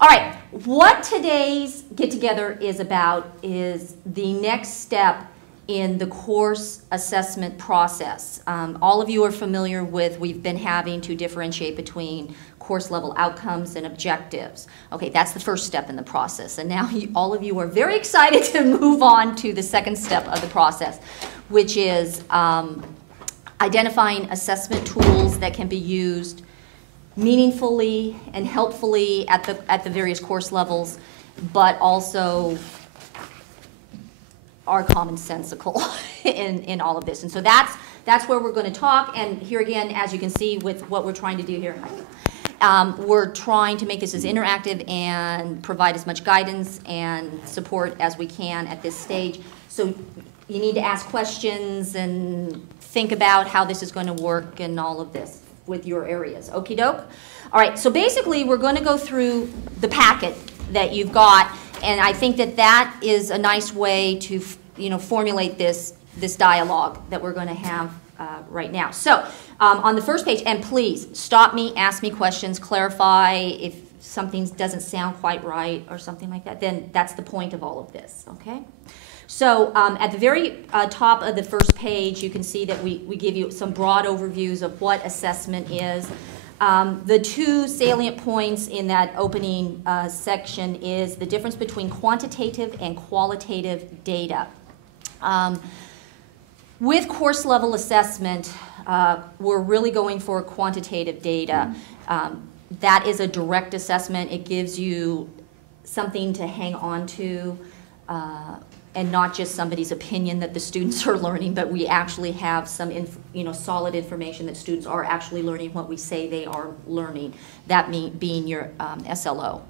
All right, what today's get-together is about is the next step in the course assessment process. All of you are familiar with, we've been having to differentiate between course level outcomes and objectives. Okay, that's the first step in the process. And now all of you are very excited to move on to the second step of the process, which is identifying assessment tools that can be used meaningfully and helpfully at the various course levels, but also are commonsensical in all of this. And so that's where we're going to talk. And here again, as you can see with what we're trying to do here, we're trying to make this as interactive and provide as much guidance and support as we can at this stage. So you need to ask questions and think about how this is going to work and all of this with your areas. Okie doke? All right, so basically we're going to go through the packet that you've got, and I think that is a nice way to formulate this dialogue that we're going to have right now. So on the first page, and please stop me, ask me questions, clarify if something doesn't sound quite right or something like that, then that's the point of all of this, okay? So at the very top of the first page, you can see that we give you some broad overviews of what assessment is. The two salient points in that opening section is the difference between quantitative and qualitative data. With course level assessment, we're really going for quantitative data. That is a direct assessment. It gives you something to hang on to. And not just somebody's opinion that the students are learning, but we actually have some solid information that students are actually learning what we say they are learning, that being your SLO.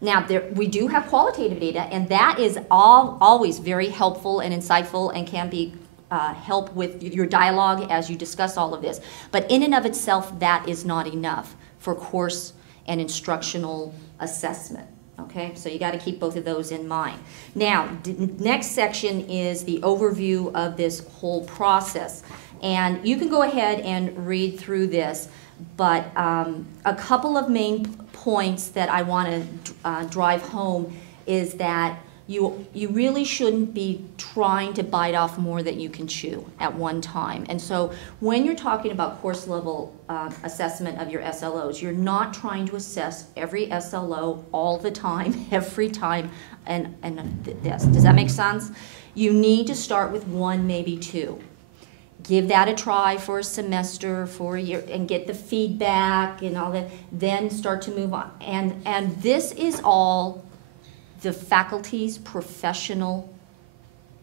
Now, we do have qualitative data, and that is always very helpful and insightful and can be help with your dialogue as you discuss all of this. But in and of itself, that is not enough for course and instructional assessment. Okay, so you got to keep both of those in mind. Now, the next section is the overview of this whole process. And you can go ahead and read through this, but a couple of main points that I want to drive home is that you really shouldn't be trying to bite off more than you can chew at one time. And so when you're talking about course level assessment of your SLOs, you're not trying to assess every SLO all the time, every time, and this. Does that make sense? You need to start with one, maybe two. Give that a try for a semester, for a year, and get the feedback and all that. Then start to move on. And this is all the faculty's professional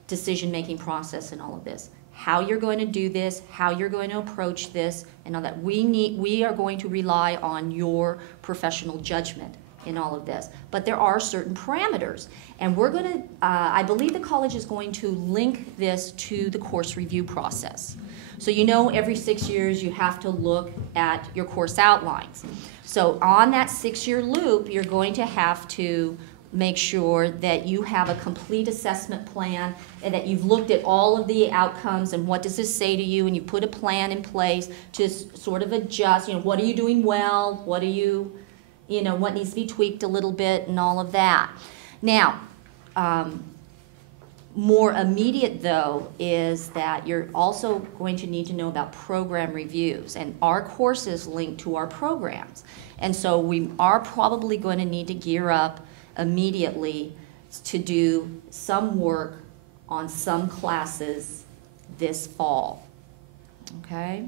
decision-making process in all of this. How you're going to do this, how you're going to approach this, and all that. We are going to rely on your professional judgment in all of this. But there are certain parameters. And we're going to, I believe the college is going to link this to the course review process. So every 6 years you have to look at your course outlines. So on that 6-year loop, you're going to have to make sure that you have a complete assessment plan and that you've looked at all of the outcomes and what does this say to you, and you put a plan in place to sort of adjust, what are you doing well, what are you, what needs to be tweaked a little bit and all of that. Now, more immediate though is that you're also going to need to know about program reviews, and our courses link to our programs. And so we are probably going to need to gear up immediately to do some work on some classes this fall, okay?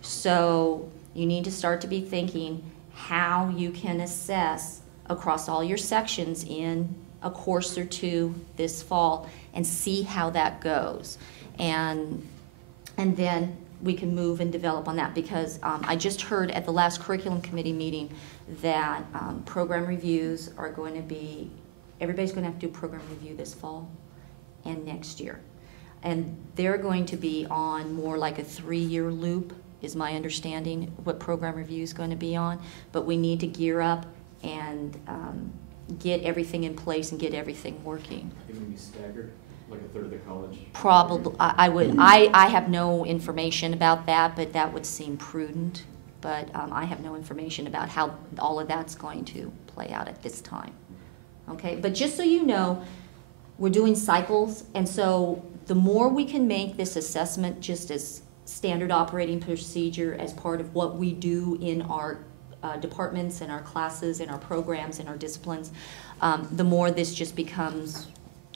So you need to start to be thinking how you can assess across all your sections in a course or two this fall and see how that goes. And then we can move and develop on that, because I just heard at the last curriculum committee meeting that program reviews are going to be, everybody's going to have to do program review this fall and next year. And they're going to be on more like a 3-year loop, is my understanding, what program review is going to be on. But we need to gear up and get everything in place and get everything working. It would be staggered, like a third of the college? Probably. I have no information about that, but that would seem prudent. but I have no information about how all of that's going to play out at this time. Okay, but just so you know, we're doing cycles, and so the more we can make this assessment just as standard operating procedure as part of what we do in our departments and our classes and our programs and our disciplines, the more this just becomes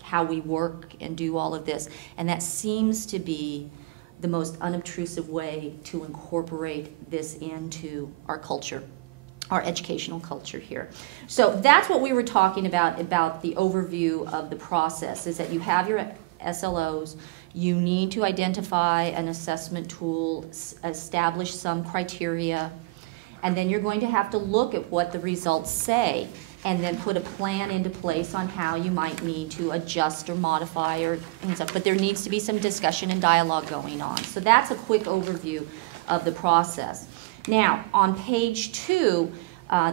how we work and do all of this. And that seems to be the most unobtrusive way to incorporate this into our culture, our educational culture here. So that's what we were talking about the overview of the process, is that you have your SLOs, you need to identify an assessment tool, establish some criteria, and then you're going to have to look at what the results say and then put a plan into place on how you might need to adjust or modify or stuff. But there needs to be some discussion and dialogue going on. So that's a quick overview of the process. Now, on page 2,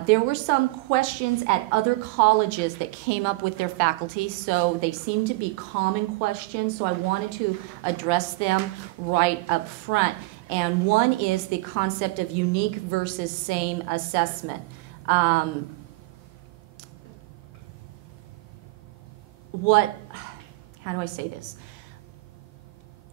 there were some questions at other colleges that came up with their faculty, so they seem to be common questions, so I wanted to address them right up front. And one is the concept of unique versus same assessment. How do I say this?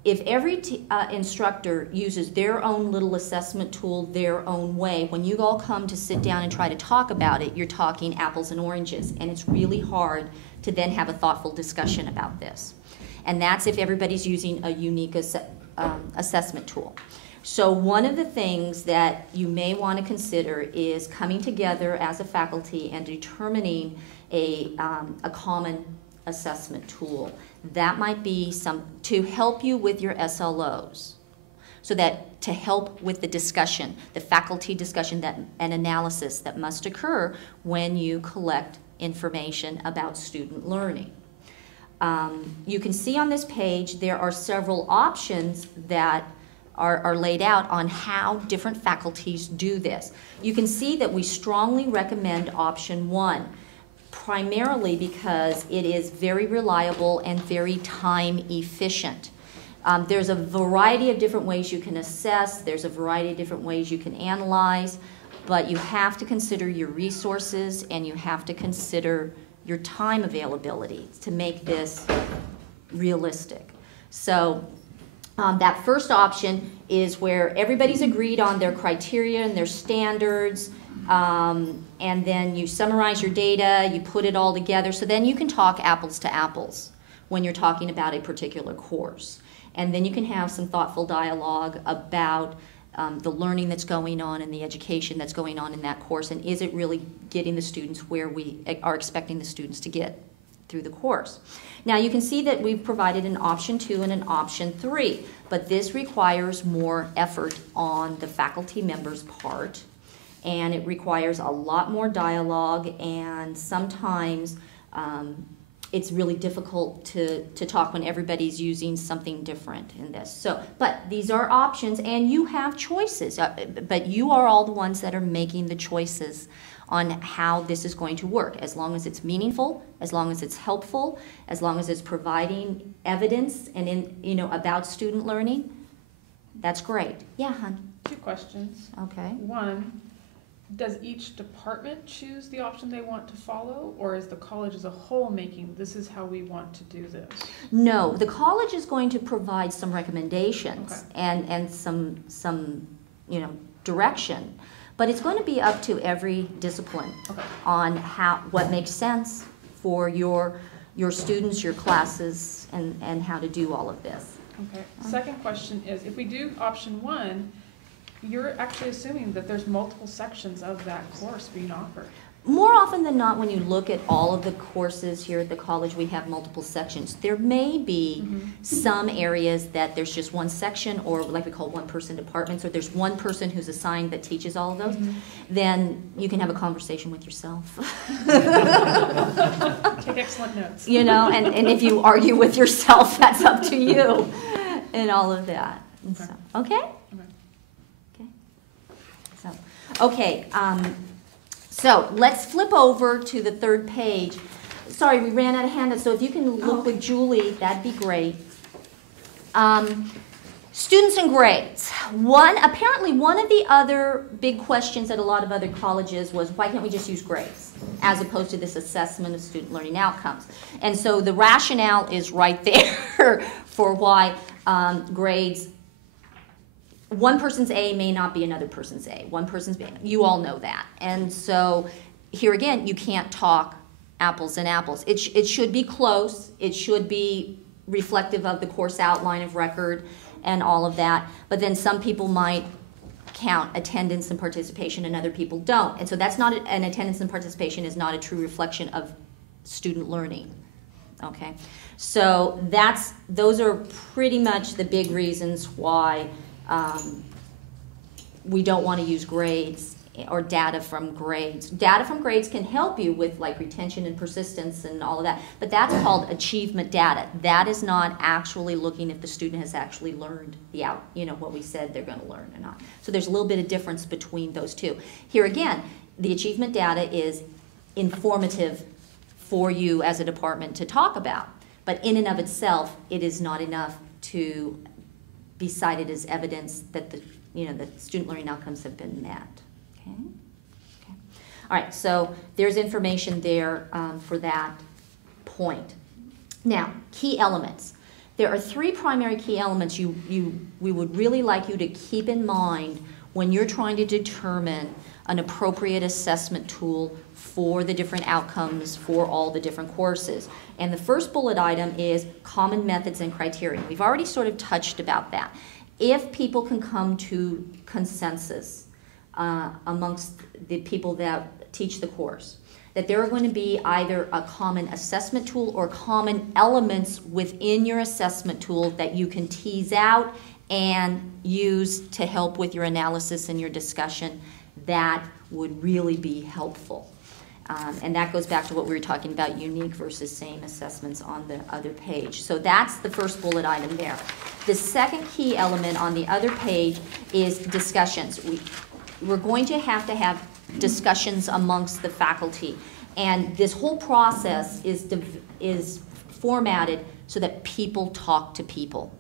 If every instructor uses their own little assessment tool their own way, when you all come to sit down and try to talk about it, you're talking apples and oranges, and it's really hard to then have a thoughtful discussion about this. And that's if everybody's using a unique assessment tool. So one of the things that you may want to consider is coming together as a faculty and determining a common assessment tool. That might be to help you with your SLOs, so that to help with the discussion, the faculty discussion and analysis that must occur when you collect information about student learning. You can see on this page there are several options that are laid out on how different faculties do this. You can see that we strongly recommend option 1. Primarily because it is very reliable and very time efficient. There's a variety of different ways you can assess, there's a variety of different ways you can analyze, but you have to consider your resources and you have to consider your time availability to make this realistic. So that first option is where everybody's agreed on their criteria and their standards, and then you summarize your data, you put it all together, so then you can talk apples to apples when you're talking about a particular course. And then you can have some thoughtful dialogue about the learning that's going on and the education that's going on in that course, and is it really getting the students where we are expecting the students to get through the course. Now you can see that we've provided an option 2 and an option 3, but this requires more effort on the faculty members' part, and it requires a lot more dialogue, and sometimes it's really difficult to talk when everybody's using something different in this. So, but these are options, and you have choices, but you are all the ones that are making the choices on how this is going to work. As long as it's meaningful, as long as it's helpful, as long as it's providing evidence and about student learning, that's great. Yeah, hon? 2 questions. Okay. 1, does each department choose the option they want to follow, or is the college as a whole making, this is how we want to do this? No, the college is going to provide some recommendations, okay, and some direction, but it's going to be up to every discipline, okay, on what makes sense for your students, your classes, and how to do all of this. Okay. Second question is, if we do option 1, you're actually assuming that there's multiple sections of that course being offered. More often than not, when you look at all of the courses here at the college, we have multiple sections. There may be some areas that there's just one section, or like we call one-person departments, or there's one person who's assigned that teaches all of those. Then you can have a conversation with yourself. Take excellent notes. And if you argue with yourself, that's up to you, and all of that. Okay. So, okay? Okay, so let's flip over to the 3rd page. Sorry, we ran out of handouts, so if you can look with Julie, that'd be great. Students and grades. Apparently one of the other big questions at a lot of other colleges was, why can't we just use grades as opposed to this assessment of student learning outcomes? And so the rationale is right there for why grades, one person's A may not be another person's A. One person's B, you all know that. And so here again, you can't talk apples and apples. It should be close. It should be reflective of the course outline of record and all of that, but then some people might count attendance and participation and other people don't. And so that's not, an attendance and participation is not a true reflection of student learning, okay? So those are pretty much the big reasons why we don't want to use grades or data from grades. Data from grades can help you with like retention and persistence and all of that, but that's called achievement data. That is not actually looking if the student has actually learned what we said they're going to learn or not. So there's a little bit of difference between those two. Here again, the achievement data is informative for you as a department to talk about, but in and of itself, it is not enough to be cited as evidence that the student learning outcomes have been met. Okay. All right, so there's information there for that point. Now, key elements. There are 3 primary key elements we would really like you to keep in mind when you're trying to determine an appropriate assessment tool for the different outcomes for all the different courses. And the first bullet item is common methods and criteria. We've already sort of touched about that. If people can come to consensus amongst the people that teach the course, that there are going to be either a common assessment tool or common elements within your assessment tool that you can tease out and use to help with your analysis and your discussion, that would really be helpful. And that goes back to what we were talking about, unique versus same assessments on the other page. So that's the first bullet item there. The second key element on the other page is discussions. We're going to have discussions amongst the faculty. And this whole process is formatted so that people talk to people.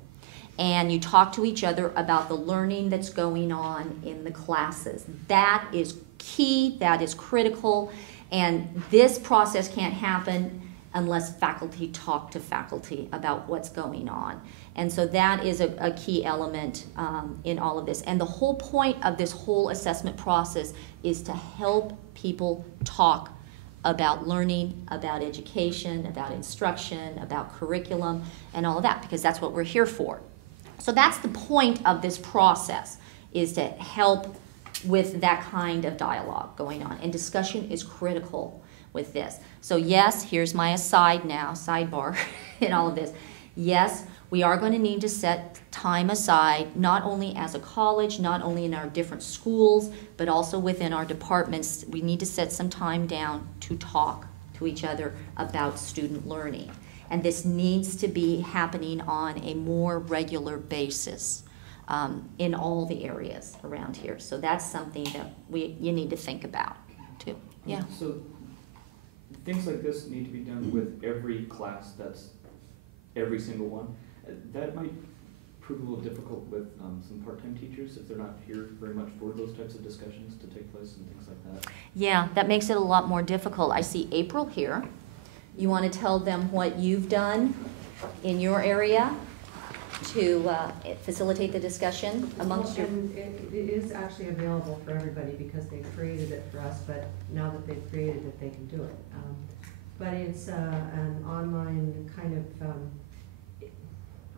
And you talk to each other about the learning that's going on in the classes. That is key, that is critical, and this process can't happen unless faculty talk to faculty about what's going on. And so that is a key element in all of this. And the whole point of this whole assessment process is to help people talk about learning, about education, about instruction, about curriculum, and all of that, because that's what we're here for. So that's the point of this process, is to help with that kind of dialogue going on. And discussion is critical with this. So yes, here's my sidebar in all of this. Yes, we are going to need to set time aside, not only as a college, not only in our different schools, but also within our departments. We need to set some time down to talk to each other about student learning. And this needs to be happening on a more regular basis in all the areas around here. So that's something that you need to think about too. Yeah. So things like this need to be done with every class, that's every single one. That might prove a little difficult with some part-time teachers if they're not here very much for those types of discussions to take place and things like that. Yeah, that makes it a lot more difficult. I see April here. You want to tell them what you've done in your area to facilitate the discussion amongst your... And it is actually available for everybody because they created it for us, but now that they've created it, they can do it. But it's an online kind of,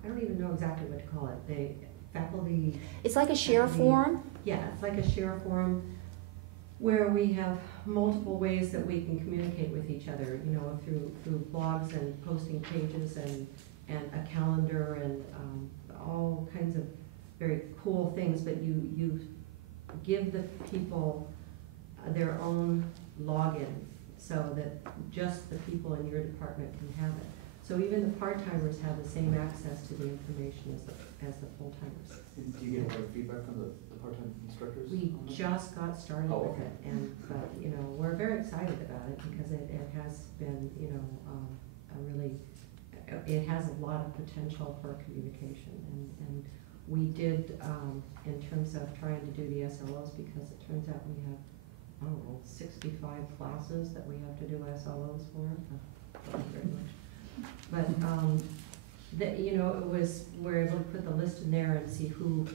I don't even know exactly what to call it. Faculty... It's like a share forum? Yeah, it's like a share forum where we have multiple ways that we can communicate with each other, you know, through blogs and posting pages and a calendar and all kinds of very cool things, but you give the people their own login so that just the people in your department can have it. So even the part-timers have the same access to the information as the full-timers. Do you get a lot of feedback from the part-time instructors? We just got started with it, and but you know, we're very excited about it because it has been, you know, it has a lot of potential for communication, and we did, in terms of trying to do the SLOs, because it turns out we have, I don't know, 65 classes that we have to do SLOs for. Not very much. But, you know, it was, we're able to put the list in there and see who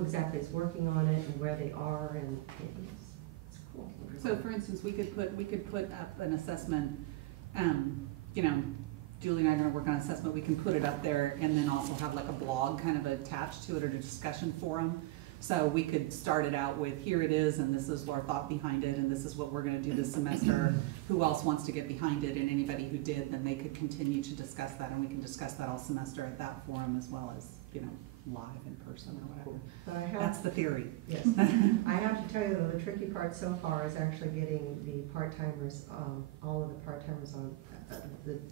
exactly is working on it and where they are, and it's cool. So for instance, we could put up an assessment, you know, Julie and I are gonna work on assessment, we can put it up there and then also have like a blog kind of attached to it or a discussion forum. So we could start it out with, here it is, and this is our thought behind it, and this is what we're gonna do this semester. Who else wants to get behind it? And anybody who did, then they could continue to discuss that, and we can discuss that all semester at that forum as well as, you know, live in person or whatever. But That's the theory. Yes. I have to tell you though, the tricky part so far is actually getting the part-timers, all of the part-timers on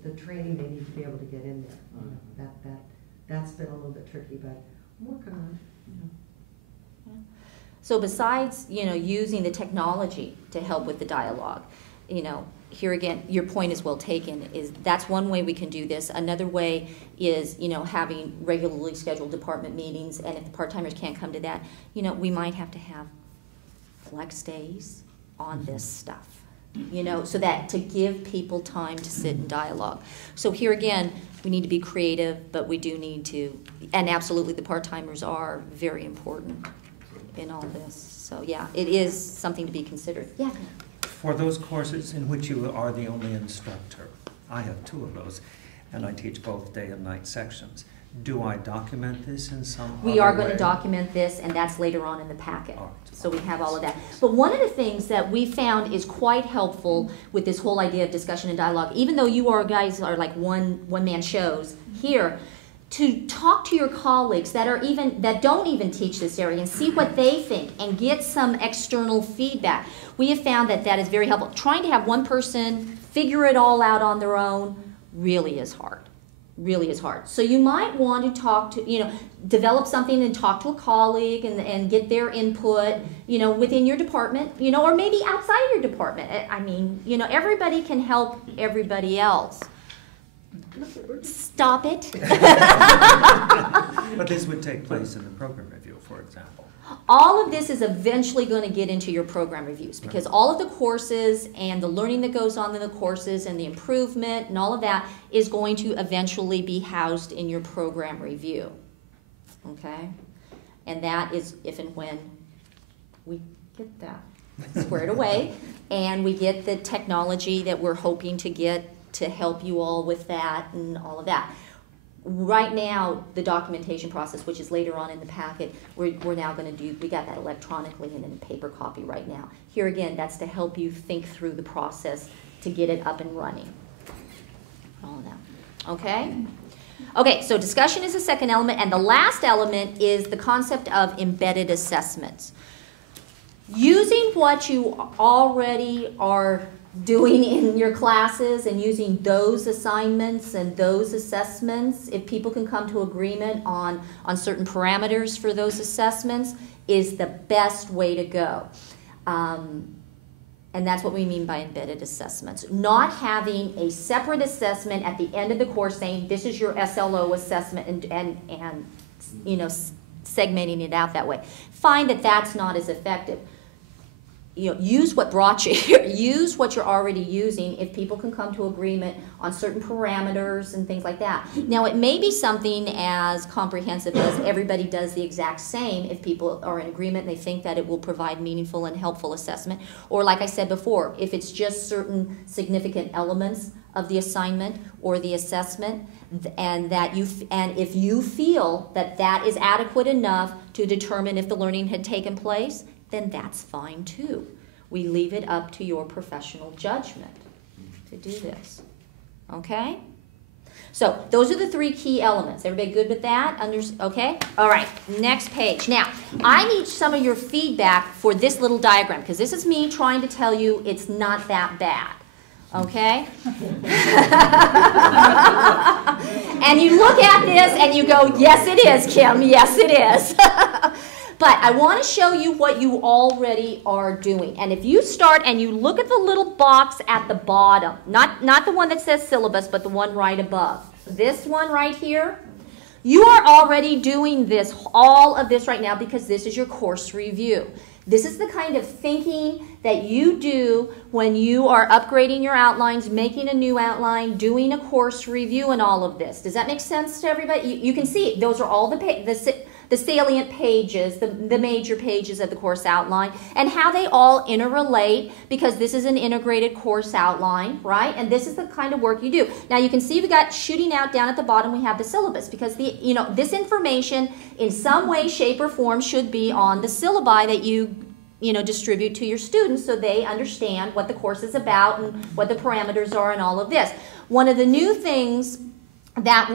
the training they need to be able to get in there. You know, that's been a little bit tricky, but I'm working on it. You know. So besides, you know, using the technology to help with the dialogue, you know, here again, your point is well taken, is that's one way we can do this. Another way is, you know, having regularly scheduled department meetings, and if the part-timers can't come to that, you know, we might have to have flex days on this stuff, you know, so that to give people time to sit in dialogue. So here again, we need to be creative, but we do need to, and absolutely the part-timers are very important in all this. So yeah, it is something to be considered. Yeah. For those courses in which you are the only instructor, I have 2 of those, and I teach both day and night sections. Do I document this in some other way? We are going to document this, and that's later on in the packet. All right. So we have all of that. But one of the things that we found is quite helpful with this whole idea of discussion and dialogue, even though you guys are like one-man shows here, to talk to your colleagues that don't even teach this area and see what they think and get some external feedback. We have found that that is very helpful. Trying to have one person figure it all out on their own really is hard. Really is hard. So you might want to talk to, you know, develop something and talk to a colleague and get their input, you know, within your department, you know, or maybe outside your department. I mean, you know, everybody can help everybody else. Stop it. But this would take place in the program review, for example. All of this is eventually going to get into your program reviews, because all of the courses and the learning that goes on in the courses and the improvement and all of that is going to eventually be housed in your program review. Okay? And that is if and when we get that squared away and we get the technology that we're hoping to get to help you all with that and all of that. Right now, the documentation process, which is later on in the packet, we're now going to do, we got that electronically and in paper copy right now. Here again, that's to help you think through the process to get it up and running. All of that. Okay? Okay, so discussion is the second element, and the last element is the concept of embedded assessments. Using what you already are doing in your classes and using those assignments and those assessments, if people can come to agreement on certain parameters for those assessments, is the best way to go. And that's what we mean by embedded assessments. Not having a separate assessment at the end of the course saying, this is your SLO assessment, and you know, segmenting it out that way. Find that that's not as effective. You know, use what brought you here. Use what you're already using if people can come to agreement on certain parameters and things like that. Now, it may be something as comprehensive as everybody does the exact same if people are in agreement and they think that it will provide meaningful and helpful assessment. Or like I said before, if it's just certain significant elements of the assignment or the assessment, and if you feel that that is adequate enough to determine if the learning had taken place, then that's fine too. We leave it up to your professional judgment to do this. Okay? So those are the 3 key elements. Everybody good with that? Okay? All right, next page. Now, I need some of your feedback for this little diagram, because this is me trying to tell you it's not that bad. Okay? And you look at this and you go, yes it is, Kim, yes it is. But I want to show you what you already are doing. And if you start and you look at the little box at the bottom, not the one that says syllabus, but the one right above, this one right here, You are already doing this, all of this right now, because this is your course review. This is the kind of thinking that you do when you are upgrading your outlines, making a new outline, doing a course review, and all of this. Does that make sense to everybody? You can see those are all the salient pages, the major pages of the course outline, and how they all interrelate, because this is an integrated course outline, right? And this is the kind of work you do. Now you can see we got shooting out down at the bottom, we have the syllabus, because this information in some way, shape, or form should be on the syllabi that you distribute to your students, so they understand what the course is about and what the parameters are and all of this. One of the new things that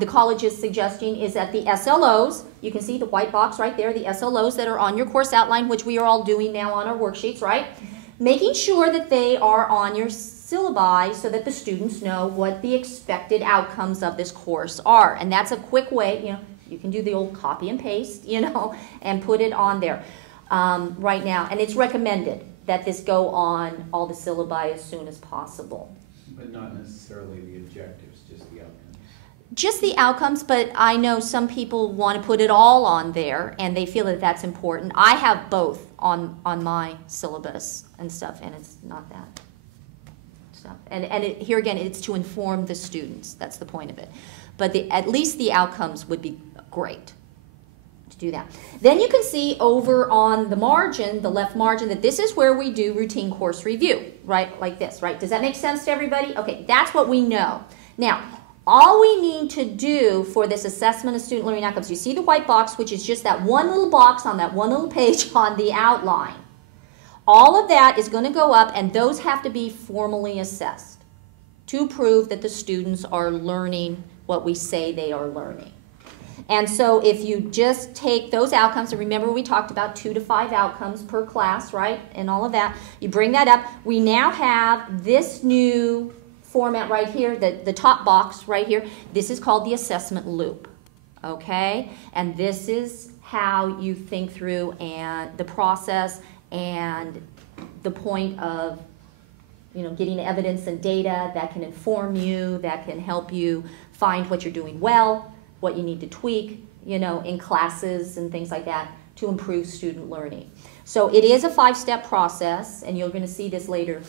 the college is suggesting is that the SLOs, you can see the white box right there, the SLOs that are on your course outline, which we are all doing now on our worksheets, right? Making sure that they are on your syllabi so that the students know what the expected outcomes of this course are. And that's a quick way, you can do the old copy and paste, and put it on there right now. And it's recommended that this go on all the syllabi as soon as possible. But not necessarily the objectives, just the outcomes. Just the outcomes, but I know some people want to put it all on there, and they feel that that's important. I have both on my syllabus and stuff, and it's not that stuff. And here again, it's to inform the students. That's the point of it. But at least the outcomes would be great to do that. Then you can see over on the margin, the left margin, that this is where we do routine course review, right? Like this, right? Does that make sense to everybody? Okay, that's what we know. Now, all we need to do for this assessment of student learning outcomes, you see the white box, which is just that one little box on that one little page on the outline. All of that is going to go up, and those have to be formally assessed to prove that the students are learning what we say they are learning. And so if you just take those outcomes, and remember we talked about 2 to 5 outcomes per class, right, and all of that, you bring that up. We now have this new format right here, the top box right here. This is called the assessment loop, okay? And this is how you think through and the process and the point of getting evidence and data that can inform you, that can help you find what you're doing well, what you need to tweak, in classes and things like that to improve student learning. So it is a 5-step process, and you're going to see this later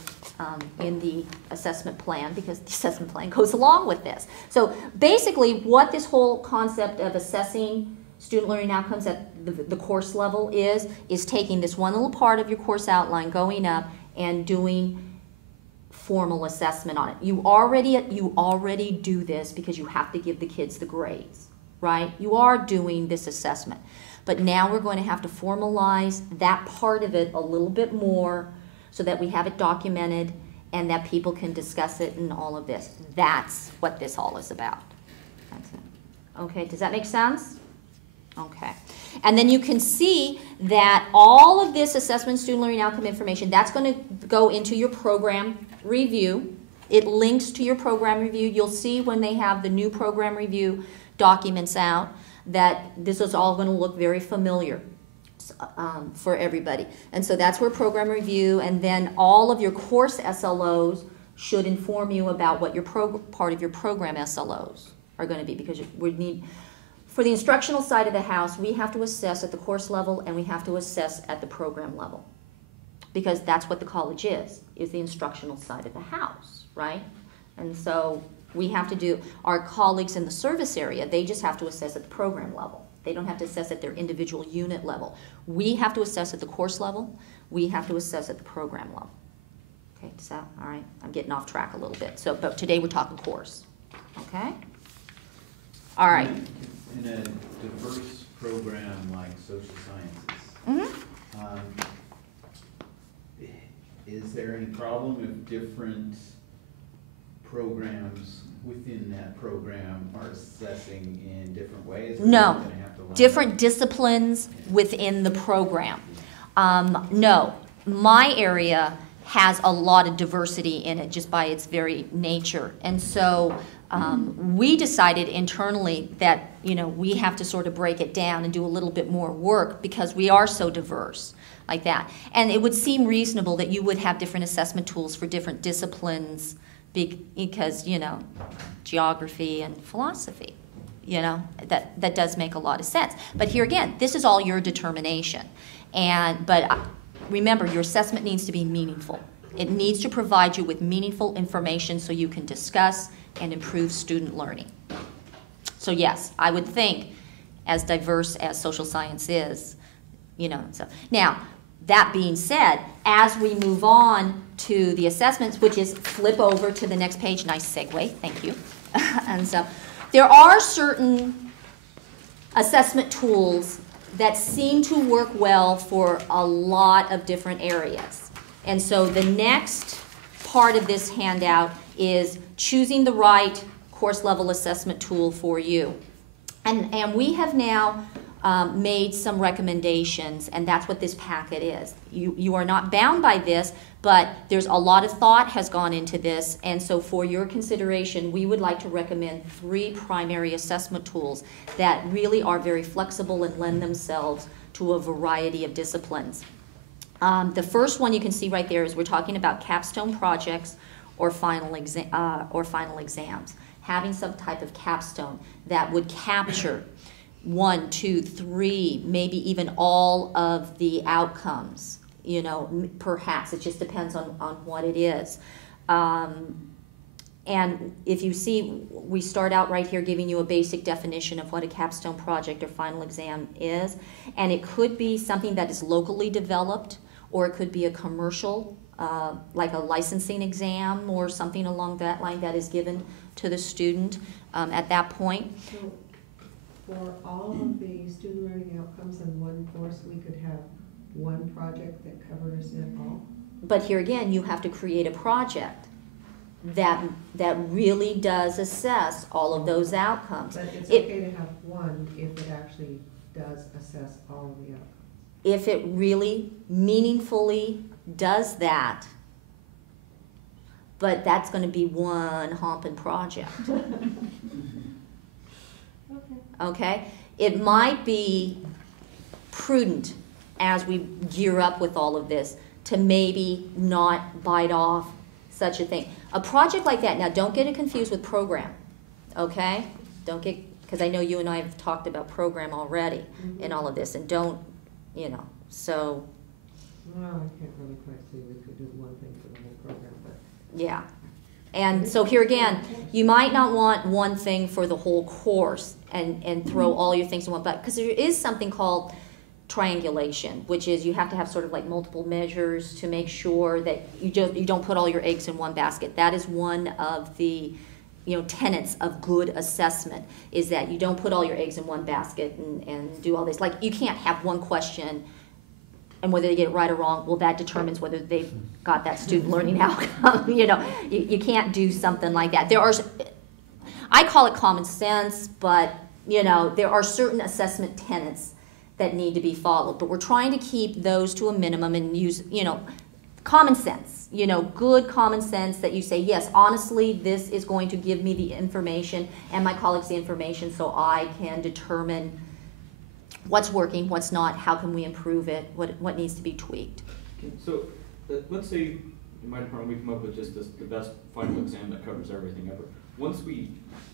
in the assessment plan, because the assessment plan goes along with this. So basically what this whole concept of assessing student learning outcomes at the course level is taking this one little part of your course outline, going up and doing formal assessment on it. You already do this because you have to give the kids the grades, right? You are doing this assessment. But now we're going to have to formalize that part of it a little bit more so that we have it documented and that people can discuss it and all of this. That's what this all is about. That's it. Okay, does that make sense? Okay. And then you can see that all of this assessment student learning outcome information, that's going to go into your program review. It links to your program review. You'll see when they have the new program review documents out that this is all going to look very familiar for everybody. And so that's where program review, and then all of your course SLOs should inform you about what your part of your program SLOs are going to be, because we need, for the instructional side of the house, we have to assess at the course level and we have to assess at the program level, because that's what the college is the instructional side of the house, right? And so we have to do, our colleagues in the service area, they just have to assess at the program level. They don't have to assess at their individual unit level. We have to assess at the course level. We have to assess at the program level. Okay, so, all right, I'm getting off track a little bit. So, but today we're talking course, okay? All right. In a diverse program like social sciences, is there any problem if different programs within that program are assessing in different ways? No, different disciplines within the program. No, my area has a lot of diversity in it just by its very nature. And so we decided internally that, we have to sort of break it down and do a little bit more work because we are so diverse like that. And it would seem reasonable that you would have different assessment tools for different disciplines because, geography and philosophy, You know, that does make a lot of sense. But here again, this is all your determination. But remember, your assessment needs to be meaningful. It needs to provide you with meaningful information so you can discuss and improve student learning. So yes, I would think, as diverse as social science is, you know, so. Now, that being said, as we move on to the assessments, which is flip over to the next page, nice segue, thank you. And so, there are certain assessment tools that seem to work well for a lot of different areas. And so the next part of this handout is choosing the right course level assessment tool for you. And we have now made some recommendations, and that's what this packet is. You are not bound by this, but there's a lot of thought has gone into this, and so for your consideration, we would like to recommend 3 primary assessment tools that really are very flexible and lend themselves to a variety of disciplines. The first one you can see right there is we're talking about capstone projects or final exams. Having some type of capstone that would capture 1, 2, 3, maybe even all of the outcomes, you know, perhaps. It just depends on what it is. And if you see, we start out right here giving you a basic definition of what a capstone project or final exam is. And it could be something that is locally developed, or it could be a commercial, like a licensing exam or something along that line that is given to the student at that point. So for all of the student learning outcomes in one course, we could have one project that covers it all? But here again, you have to create a project that really does assess all of those outcomes. But it's okay to have one if it actually does assess all of the outcomes. If it really meaningfully does that, but that's going to be one homping project. Okay? It might be prudent as we gear up with all of this to maybe not bite off such a thing. A project like that, now don't get it confused with program, okay? Don't get, because I know you and I have talked about program already in all of this, and don't, you know, so. Well, I can't really quite see we could do one thing for the whole program, but. Yeah. And so here again, you might not want one thing for the whole course and throw all your things in one bucket, because there is something called triangulation, which is you have to have sort of like multiple measures to make sure that you don't put all your eggs in one basket. That is one of the, you know, tenets of good assessment, is that you don't put all your eggs in one basket and do all this. Like, you can't have one question and whether they get it right or wrong, well, that determines whether they've got that student learning outcome. You know, you can't do something like that. There are, I call it common sense, but, you know, there are certain assessment tenets that need to be followed. But we're trying to keep those to a minimum and use, you know, common sense, you know, good common sense that you say, yes, honestly, this is going to give me the information and my colleagues the information so I can determine what's working, what's not, how can we improve it, what needs to be tweaked. Okay, so let's say in my department we come up with just the best final exam that covers everything ever. Once we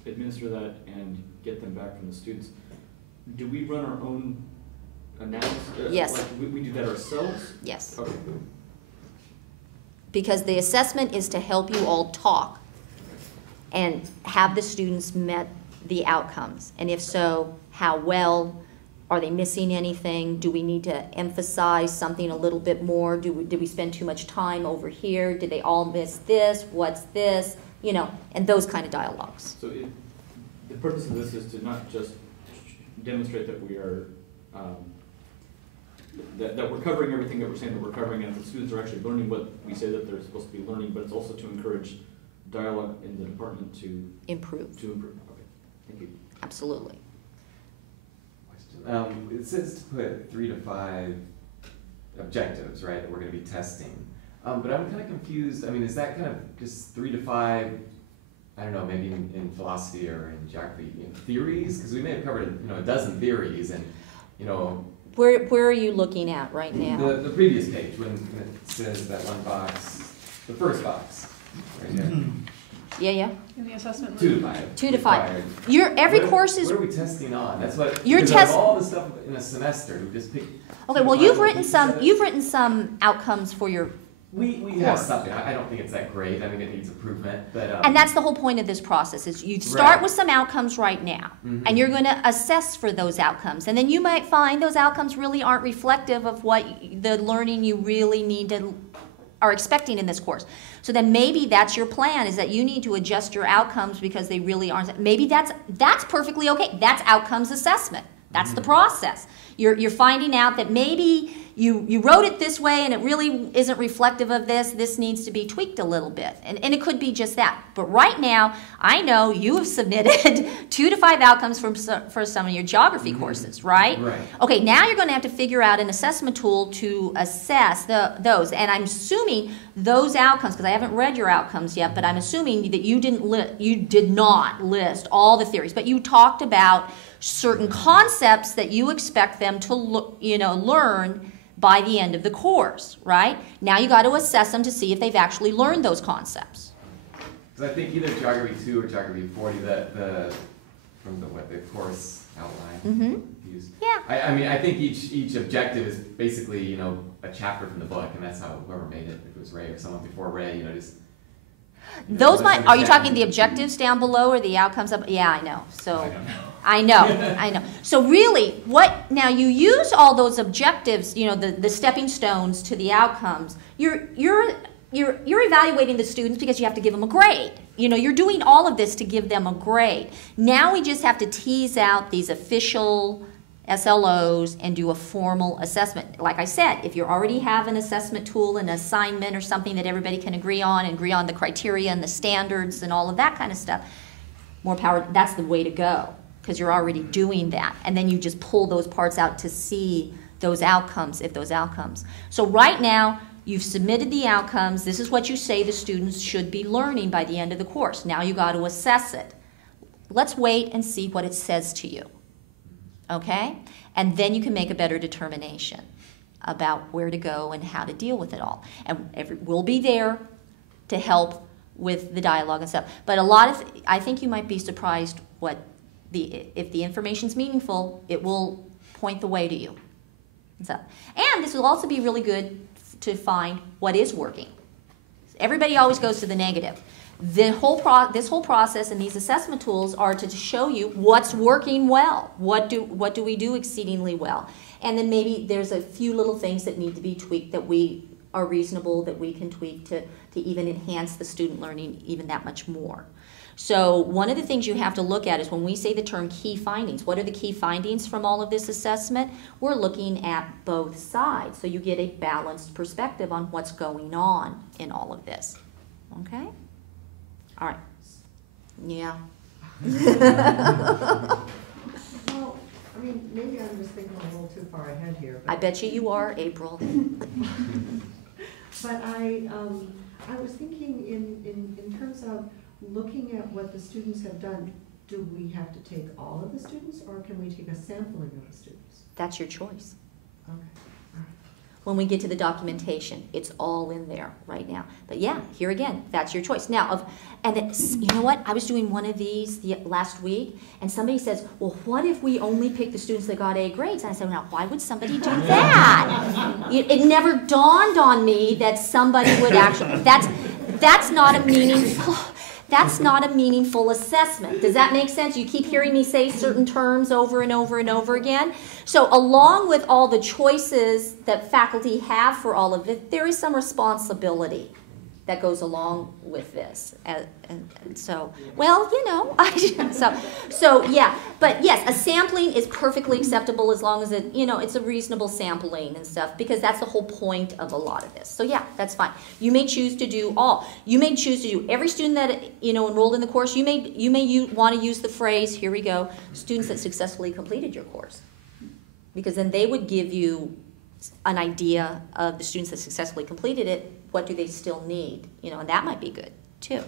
administer that and get them back from the students, do we run our own analysis? Yes. Like we do that ourselves? Yes. Okay. Because the assessment is to help you all talk and have the students met the outcomes. And if so, how well? Are they missing anything? Do we need to emphasize something a little bit more? Did we spend too much time over here? Did they all miss this? What's this? You know, and those kind of dialogues. So the purpose of this is to not just demonstrate that we are that we're covering everything that we're saying that we're covering, and the students are actually learning what we say that they're supposed to be learning, but it's also to encourage dialogue in the department to improve. Okay, thank you. Absolutely. It says to put 3 to 5 objectives, right, that we're going to be testing. But I'm kind of confused. I mean, is that kind of just 3 to 5, I don't know, maybe in philosophy or in geography, in theories? Because we may have covered, you know, a dozen theories and, you know. Where are you looking at right now? The previous page when it says that one box, the first box, right there. Yeah. In the assessment. 2 to 5. 2 to 5. Required. Every What- course is. What are we testing on? That's what. You're because out of test- all the stuff in a semester, we just pick. Okay, 2 to well, 5 you've what written we some. said. You've written some outcomes for your. We have course. something. I don't think it's that great. I mean, it needs improvement, but. And that's the whole point of this process, is you start Right. with some outcomes right now, Mhm. and you're going to assess for those outcomes. And then you might find those outcomes really aren't reflective of what the learning you really need to, are expecting in this course. So then maybe that's your plan, is that you need to adjust your outcomes because they really aren't. Maybe that's perfectly okay. That's outcomes assessment. That's the process. You're finding out that maybe you wrote it this way and it really isn't reflective of this. This needs to be tweaked a little bit. And it could be just that. But right now, I know you have submitted 2 to 5 outcomes for some of your geography courses, right? Right. Okay, now you're going to have to figure out an assessment tool to assess those. And I'm assuming those outcomes, because I haven't read your outcomes yet, but I'm assuming that you did not list all the theories, but you talked about certain concepts that you expect them to learn by the end of the course, right? Now you got to assess them to see if they've actually learned those concepts. Because I think either Geography 2 or Geography 40, from the course outline used. Yeah. I mean, I think each objective is basically, a chapter from the book, and that's how whoever made it, if it was Ray or someone before Ray, just. Those let's are you talking understand. the objectives down below or the outcomes up? Yeah, I know. So. I don't know. I know. So really, now you use all those objectives, the stepping stones to the outcomes. You're evaluating the students because you have to give them a grade. You're doing all of this to give them a grade. Now we just have to tease out these official SLOs and do a formal assessment. Like I said, if you already have an assessment tool, an assignment or something that everybody can agree on the criteria and the standards and all of that kind of stuff, more power, that's the way to go. Because you're already doing that. And then you just pull those parts out to see those outcomes, if those outcomes. So right now, you've submitted the outcomes. This is what you say the students should be learning by the end of the course. Now you got to assess it. Let's wait and see what it says to you. Okay? And then you can make a better determination about where to go and how to deal with it all. And we'll be there to help with the dialogue and stuff. But I think you might be surprised if the information's meaningful, it will point the way to you. And this will also be really good to find what is working. Everybody always goes to the negative. This whole process and these assessment tools are to show you what's working well. What do we do exceedingly well? And then maybe there's a few little things that need to be tweaked that we are reasonable that we can tweak to even enhance the student learning even that much more. So one of the things you have to look at is when we say the term key findings, what are the key findings from all of this assessment? We're looking at both sides, so you get a balanced perspective on what's going on in all of this. Okay? All right. Yeah. Well, maybe I'm just thinking a little too far ahead here. I bet you are, April. But I was thinking in terms of looking at what the students have done, do we have to take all of the students, or can we take a sampling of the students? That's your choice. Okay. All right. When we get to the documentation, it's all in there right now. But yeah, here again, that's your choice. Now, you know what? I was doing one of these last week, and somebody says, well, what if we only pick the students that got A grades? And I said, now, why would somebody do that? It never dawned on me that somebody would actually, that's not a meaningful... That's not a meaningful assessment. Does that make sense? You keep hearing me say certain terms over and over and over again. So along with all the choices that faculty have for all of it, there is some responsibility that goes along with this. And so, well, so yeah. But yes, a sampling is perfectly acceptable as long as it's a reasonable sampling and stuff, because that's the whole point of a lot of this. So yeah, that's fine. You may choose to do all. You may choose to do every student that enrolled in the course. You may want to use the phrase, here we go, students that successfully completed your course, because then they would give you an idea of the students that successfully completed it. What do they still need? And that might be good too.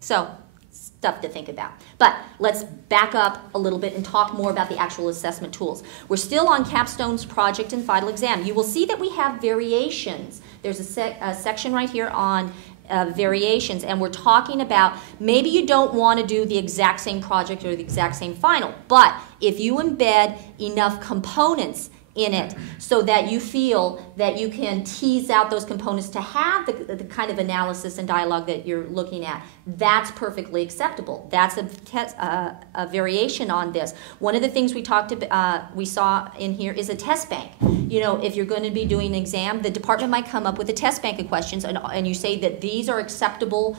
So, stuff to think about. But let's back up a little bit and talk more about the actual assessment tools. We're still on Capstone's project and final exam. You will see that we have variations. There's a section right here on variations, and we're talking about maybe you don't want to do the exact same project or the exact same final, but if you embed enough components in it so that you feel that you can tease out those components to have the kind of analysis and dialogue that you're looking at, that's perfectly acceptable. That's a variation on this. One of the things we saw in here is a test bank. You know, if you're going to be doing an exam, the department might come up with a test bank of questions, and you say that these are acceptable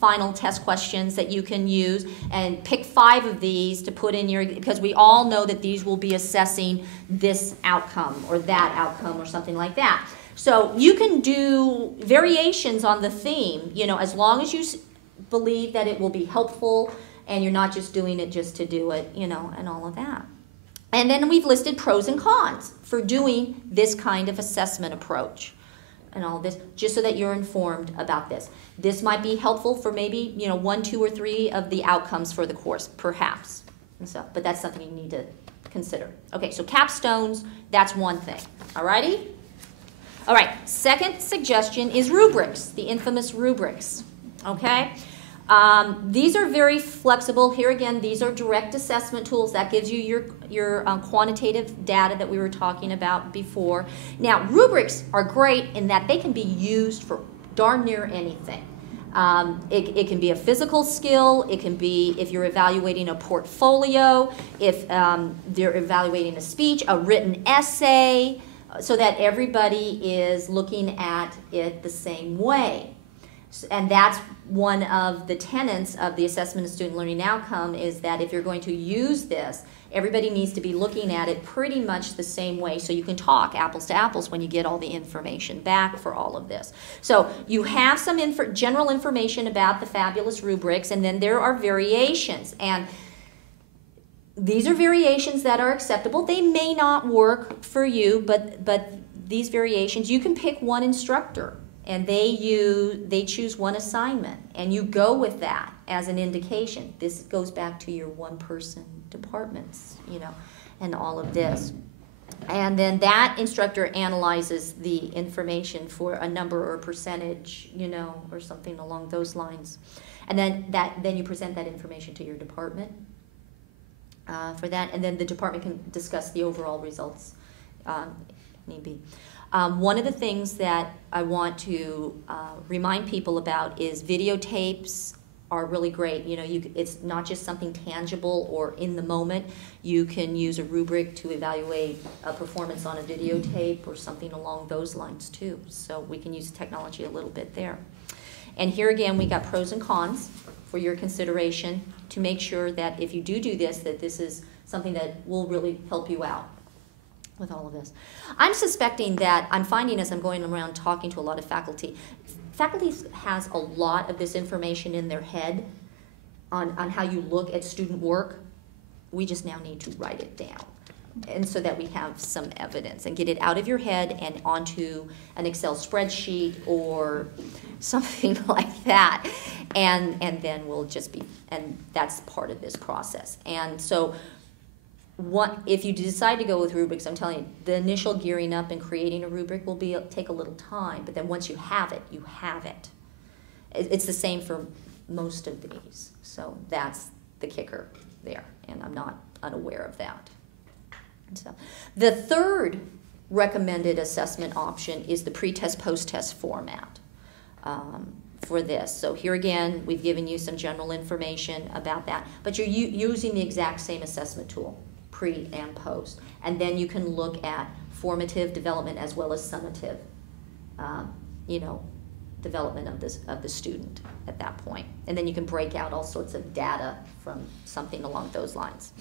final test questions that you can use, and pick 5 of these to put in your, because we all know that these will be assessing this outcome or that outcome or something like that. So you can do variations on the theme, you know, as long as you believe that it will be helpful and you're not just doing it just to do it, you know, and all of that. And then we've listed pros and cons for doing this kind of assessment approach and all this, just so that you're informed about this. This might be helpful for maybe, you know, 1, 2, or 3 of the outcomes for the course, perhaps. And so, but that's something you need to consider. Okay, so capstones, that's one thing. Alrighty? All right, second suggestion is rubrics, the infamous rubrics. Okay? These are very flexible. Here again, these are direct assessment tools. That gives you your quantitative data that we were talking about before. Now, rubrics are great in that they can be used for darn near anything. It can be a physical skill. It can be if you're evaluating a portfolio, if they're evaluating a speech, a written essay, so that everybody is looking at it the same way. And that's one of the tenets of the assessment of student learning outcome, is that if you're going to use this, everybody needs to be looking at it pretty much the same way, so you can talk apples to apples when you get all the information back for all of this. So you have some general information about the fabulous rubrics, and then there are variations. And these are variations that are acceptable. They may not work for you, but these variations, you can pick one instructor, and they choose one assignment, and you go with that as an indication. This goes back to your one-person departments, you know, and all of this. And then that instructor analyzes the information for a number or a percentage, you know, or something along those lines. And then you present that information to your department for that, and then the department can discuss the overall results, need be. One of the things that I want to remind people about is videotapes are really great. You know, it's not just something tangible or in the moment. You can use a rubric to evaluate a performance on a videotape or something along those lines too. So we can use technology a little bit there. And here again, we got pros and cons for your consideration to make sure that if you do this, that this is something that will really help you out with all of this. I'm suspecting that, I'm finding as I'm going around talking to a lot of faculty has a lot of this information in their head on how you look at student work. We just now need to write it down, and so that we have some evidence and get it out of your head and onto an Excel spreadsheet or something like that, and then we'll just be, and that's part of this process. And so if you decide to go with rubrics, I'm telling you, the initial gearing up and creating a rubric will take a little time, but then once you have it, you have it. It's the same for most of these, so that's the kicker there, and I'm not unaware of that. So, the third recommended assessment option is the pre-test, post-test format for this. So here again, we've given you some general information about that, but you're using the exact same assessment tool, pre and post. And then you can look at formative development as well as summative, you know, development of the student at that point. And then you can break out all sorts of data from something along those lines.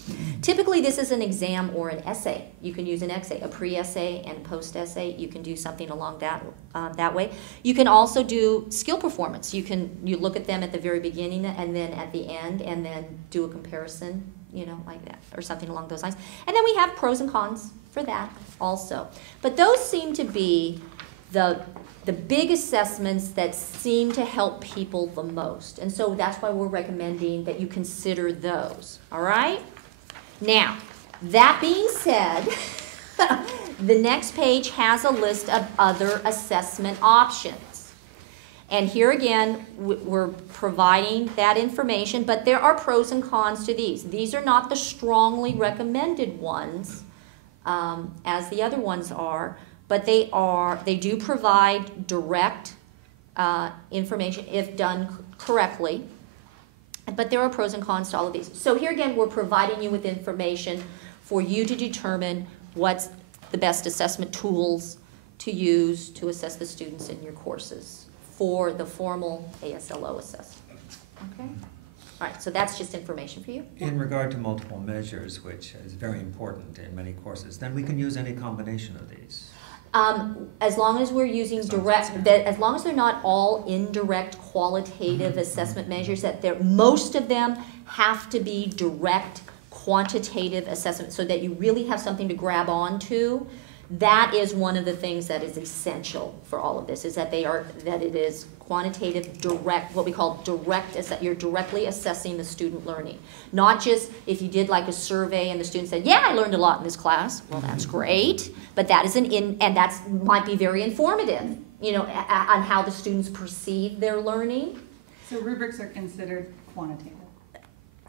Typically, this is an exam or an essay. You can use an essay, a pre-essay and post-essay. You can do something along that way. You can also do skill performance. You look at them at the very beginning and then at the end, and then do a comparison, you know, like that, or something along those lines. And then we have pros and cons for that also. But those seem to be the big assessments that seem to help people the most. And so that's why we're recommending that you consider those, all right? Now, that being said, the next page has a list of other assessment options. And here again, we're providing that information, but there are pros and cons to these. These are not the strongly recommended ones, as the other ones are, but they do provide direct information if done correctly. But there are pros and cons to all of these. So here again, we're providing you with information for you to determine what's the best assessment tools to use to assess the students in your courses for the formal ASLO assessment. Okay? All right, so that's just information for you. In regard to multiple measures, which is very important in many courses, then we can use any combination of these. As long as we're using as long as they're not all indirect qualitative assessment measures, most of them have to be direct quantitative assessment so that you really have something to grab onto. That is one of the things that is essential for all of this, is that it is quantitative, direct, what we call direct, you're directly assessing the student learning. Not just if you did like a survey and the student said, yeah, I learned a lot in this class. Well, that's great, but that isn't and that might be very informative, on how the students perceive their learning. So rubrics are considered quantitative?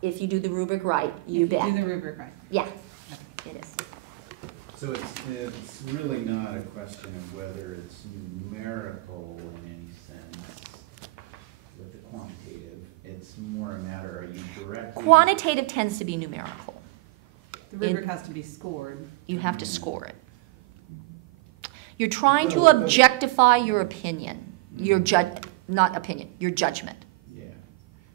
If you do the rubric right, you bet. If you do the rubric right. Yeah, it is. So it's really not a question of whether it's numerical in any sense with the quantitative. It's more a matter, are you directly... Quantitative tends to be numerical. The rubric has to be scored. You have to score it. You're trying to objectify your opinion, your not opinion, your judgment. Yeah.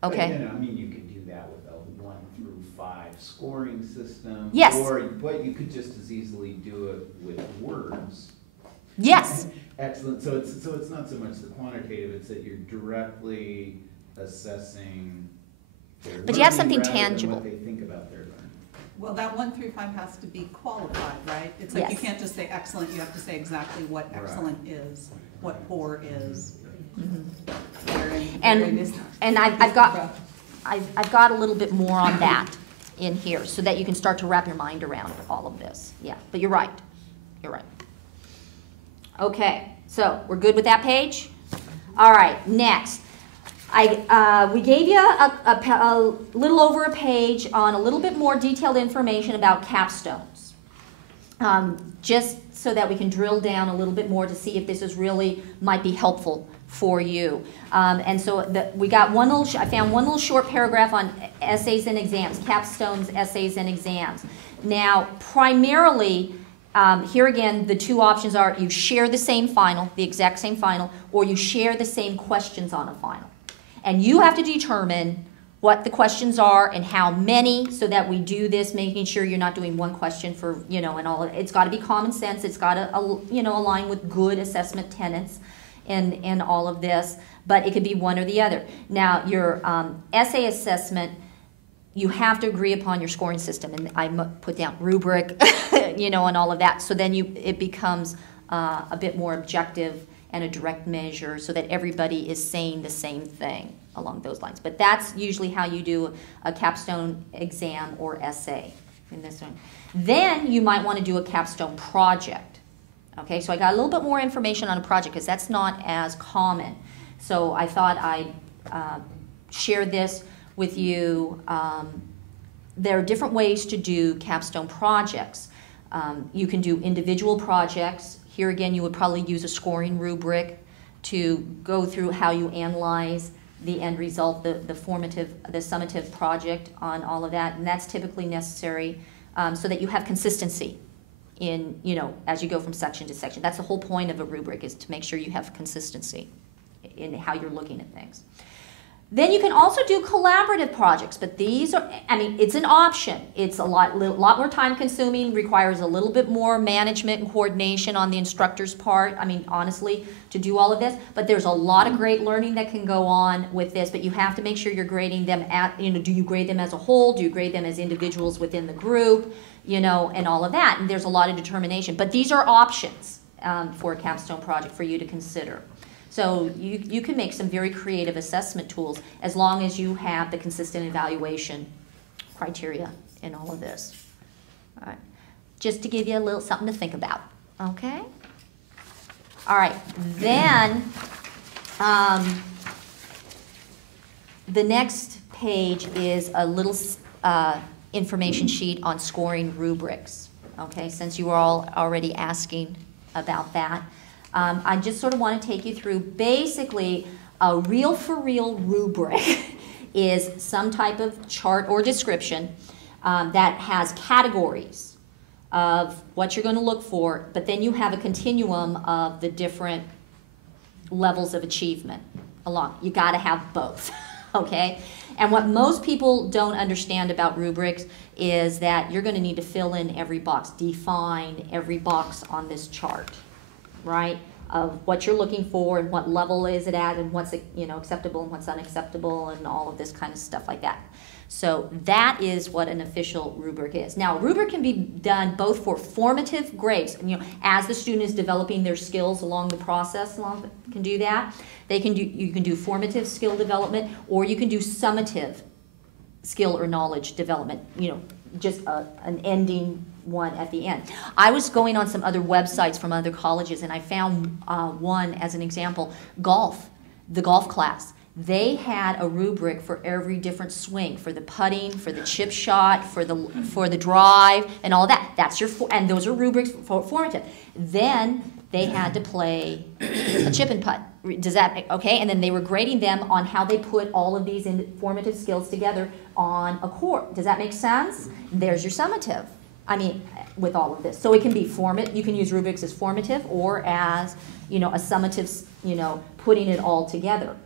Okay. But, you could do that with a 1 through 5 scoring system. Yes. But you could just as easily do it with words. Yes. Excellent. So it's not so much the quantitative; it's that you're directly assessing their But you have learning something rather than tangible. what they think about their learning. Well, that 1 through 5 has to be qualified, right? It's like you Yes. can't just say excellent, you have to say exactly what excellent is, what poor is. And I've got a little bit more on that in here so that you can start to wrap your mind around all of this. Yeah, but you're right. You're right. Okay, so we're good with that page? All right, next. We gave you a little over a page on a little bit more detailed information about capstones. Just so that we can drill down a little bit more to see if this is really might be helpful for you. And so I found one little short paragraph on essays and exams, capstones, essays, and exams. Now, primarily, here again, the two options are you share the same final, the exact same final, or you share the same questions on a final. And you have to determine what the questions are and how many, so that we do this, making sure you're not doing one question for, and all of it. It's got to be common sense. It's got to, align with good assessment tenets and all of this. But it could be one or the other. Now, your essay assessment, you have to agree upon your scoring system. And I put down rubric, and all of that. So then it becomes a bit more objective and a direct measure so that everybody is saying the same thing along those lines. But that's usually how you do a capstone exam or essay in this one. Then you might want to do a capstone project. Okay, so I got a little bit more information on a project because that's not as common. So I thought I'd share this with you. There are different ways to do capstone projects. You can do individual projects. Here again, you would probably use a scoring rubric to go through how you analyze the end result, the summative project on all of that, and that's typically necessary so that you have consistency in, as you go from section to section. That's the whole point of a rubric, is to make sure you have consistency in how you're looking at things. Then you can also do collaborative projects, but these are, it's an option. It's a lot more time consuming, requires a little bit more management and coordination on the instructor's part, honestly, to do all of this. But there's a lot of great learning that can go on with this, but you have to make sure you're grading them do you grade them as a whole? Do you grade them as individuals within the group? And all of that. And there's a lot of determination. But these are options for a capstone project for you to consider. So you can make some very creative assessment tools as long as you have the consistent evaluation criteria in all of this. All right. Just to give you a little something to think about. Okay? All right. Then The next page is a little information sheet on scoring rubrics. Okay, since you were all already asking about that, I just sort of want to take you through basically a real-for-real rubric is some type of chart or description that has categories of what you're going to look for, but then you have a continuum of the different levels of achievement along. You got to have both, okay? And what most people don't understand about rubrics is that you're going to need to fill in every box, define every box on this chart, right? Of what you're looking for and what level is it at and what's acceptable and what's unacceptable and all of this kind of stuff like that. So that is what an official rubric is. Now, a rubric can be done both for formative grades, as the student is developing their skills along the process, can do that. You can do formative skill development, or you can do summative skill or knowledge development, just an ending one at the end. I was going on some other websites from other colleges, and I found one as an example, golf, the golf class. They had a rubric for every different swing, for the putting, for the chip shot, for the drive, and all that. And those are rubrics for formative. Then they had to play a chip and putt. Does that okay? And then they were grading them on how they put all of these formative skills together on a court. Does that make sense? There's your summative. With all of this, so it can be formative. You can use rubrics as formative or as a summative. Putting it all together.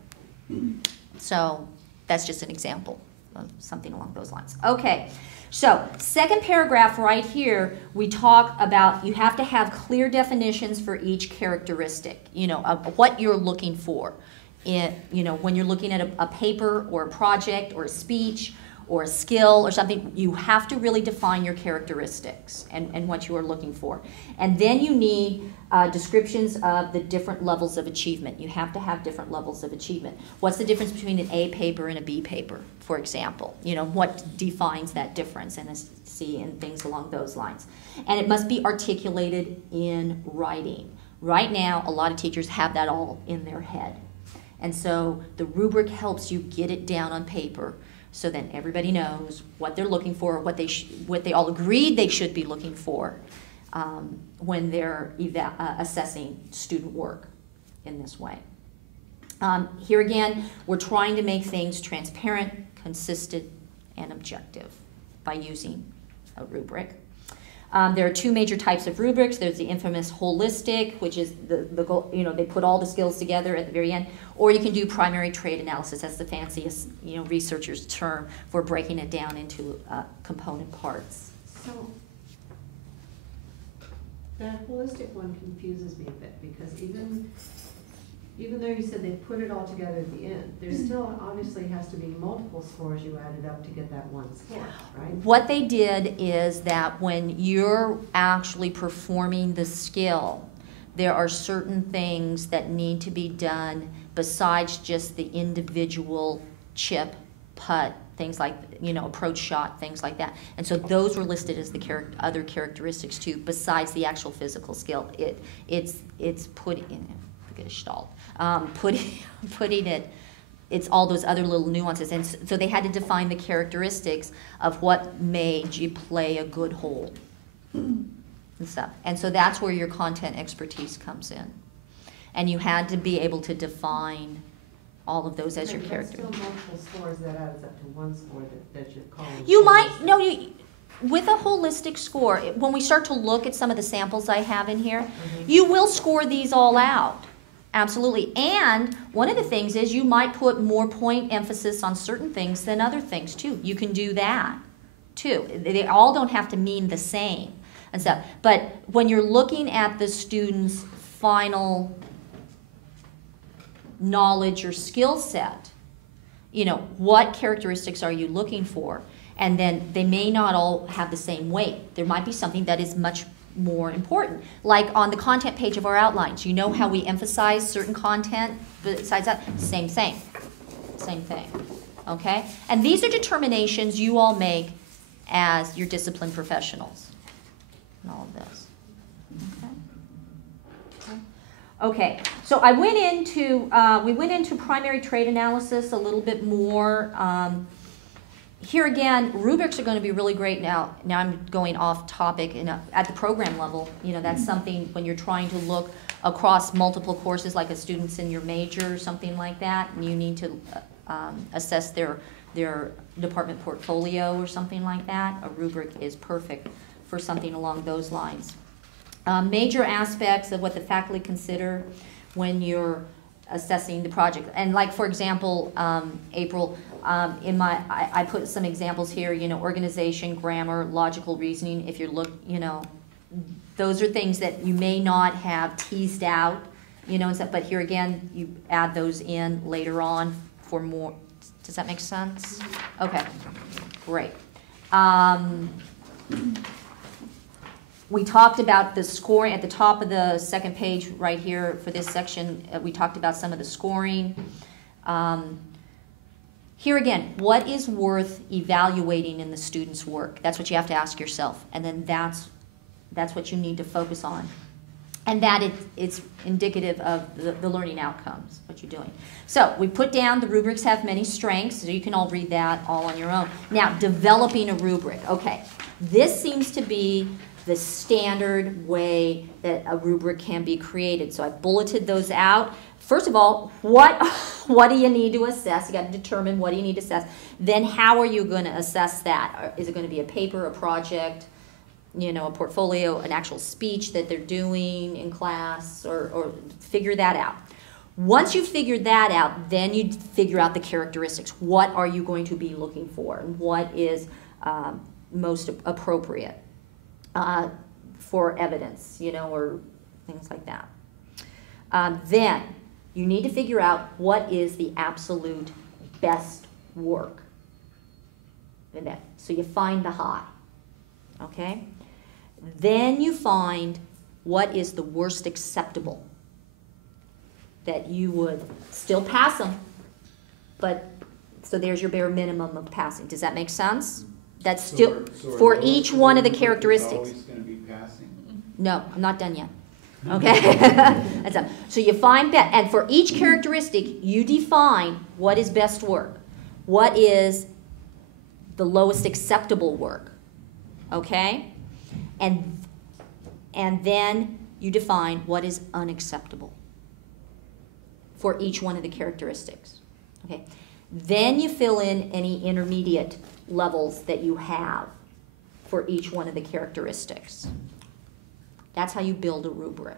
So that's just an example of something along those lines. Okay, so second paragraph right here, we talk about you have to have clear definitions for each characteristic, of what you're looking for. When you're looking at a paper or a project or a speech or a skill or something, you have to really define your characteristics and what you are looking for. And then you need descriptions of the different levels of achievement. You have to have different levels of achievement. What's the difference between an A paper and a B paper, for example? What defines that difference, and a C, and things along those lines. And it must be articulated in writing. Right now, a lot of teachers have that all in their head. And so the rubric helps you get it down on paper, so then everybody knows what they're looking for, what they all agreed they should be looking for when they're assessing student work in this way. Here again, we're trying to make things transparent, consistent, and objective by using a rubric. There are two major types of rubrics. There's the infamous holistic, which is the goal, they put all the skills together at the very end. Or you can do primary trait analysis. That's the fanciest, researcher's term for breaking it down into component parts. So that holistic one confuses me a bit, because even though you said they put it all together at the end, there still obviously has to be multiple scores you added up to get that one score, right? What they did is that when you're actually performing the skill, there are certain things that need to be done besides just the individual chip, putt, things like, approach shot, things like that. And so those were listed as the other characteristics too, besides the actual physical skill. It's put in Gestalt. Putting it, it's all those other little nuances. And so they had to define the characteristics of what made you play a good hole and stuff. And so that's where your content expertise comes in. And you had to be able to define all of those as your character. Still multiple scores that adds up to one score that you're calling. With a holistic score, when we start to look at some of the samples I have in here, you will score these all out. Absolutely. And one of the things is you might put more point emphasis on certain things than other things too. You can do that too. They all don't have to mean the same and stuff. But when you're looking at the student's final knowledge or skill set, what characteristics are you looking for? And then they may not all have the same weight. There might be something that is much more important. Like on the content page of our outlines, how we emphasize certain content besides that? Same thing. Okay? And these are determinations you all make as your discipline professionals and all of this. Okay? Okay, so I went into, we went into primary trait analysis a little bit more. Here again, rubrics are going to be really great now. Now I'm going off topic at the program level. You know, that's something when you're trying to look across multiple courses, like a student's in your major or something like that, and you need to assess their department portfolio or something like that. A rubric is perfect for something along those lines. Major aspects of what the faculty consider when you're assessing the project. And like, for example, April, I put some examples here, you know, organization, grammar, logical reasoning. If you're you know, those are things that you may not have teased out, you know, and stuff, but here again, you add those in later on for more. Does that make sense? Okay, great. We talked about the scoring at the top of the second page right here for this section. We talked about some of the scoring. Here again, what is worth evaluating in the student's work? That's what you have to ask yourself, and then that's what you need to focus on. And that it's indicative of the learning outcomes, what you're doing. So we put down the rubrics have many strengths, so you can all read that all on your own. Now, developing a rubric. Okay, this seems to be the standard way that a rubric can be created. So I bulleted those out. First of all, what do you need to assess? You got to determine what do you need to assess. Then how are you going to assess that? Is it going to be a paper, a project, you know, a portfolio, an actual speech that they're doing in class, or figure that out. Once you figure that out, then you figure out the characteristics. What are you going to be looking for, and what is most appropriate for evidence, you know, or things like that. Then you need to figure out what is the absolute best work. So you find the high, okay? Then you find what is the worst acceptable, that you would still pass them, but so there's your bare minimum of passing. Does that make sense? That's still for each one of the characteristics. Always going to be passing. No, I'm not done yet. Okay, that's up. So you find that, and for each characteristic, you define what is best work, what is the lowest acceptable work. Okay, and then you define what is unacceptable for each one of the characteristics. Okay, then you fill in any intermediate levels that you have for each one of the characteristics. That's how you build a rubric.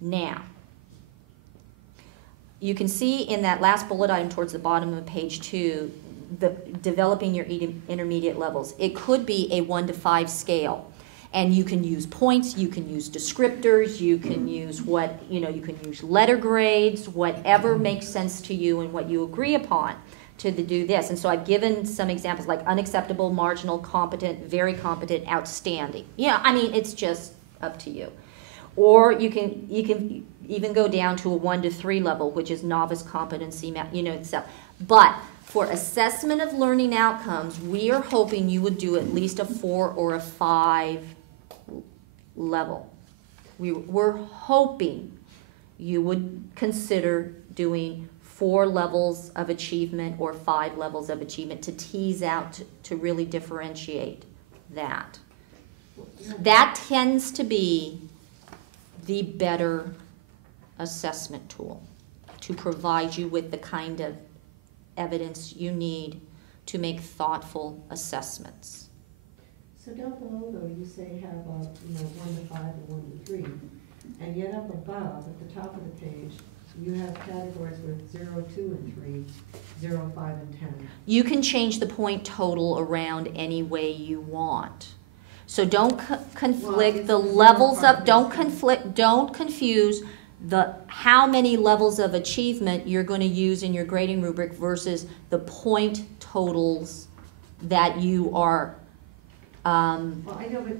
Now, you can see in that last bullet item towards the bottom of page 2, developing your intermediate levels. It could be a 1 to 5 scale, and you can use points, you can use descriptors, you can use you can use letter grades, whatever makes sense to you and what you agree upon to do this. And so I've given some examples like unacceptable, marginal, competent, very competent, outstanding. Yeah, I mean, it's just up to you. Or you can even go down to a 1 to 3 level, which is novice competency, itself. But for assessment of learning outcomes, we are hoping you would do at least a 4 or a 5 level. We're hoping you would consider doing 4 levels of achievement or 5 levels of achievement to tease out, to really differentiate that. That tends to be the better assessment tool to provide you with the kind of evidence you need to make thoughtful assessments. So down below, though, you say have 1 to 5 or 1 to 3, and yet up above, at the top of the page, you have categories with 0, 2, and 3, 0, 5, and 10. You can change the point total around any way you want. So don't conflict the levels of, don't confuse the how many levels of achievement you're going to use in your grading rubric versus the point totals that you are. Well, I know, but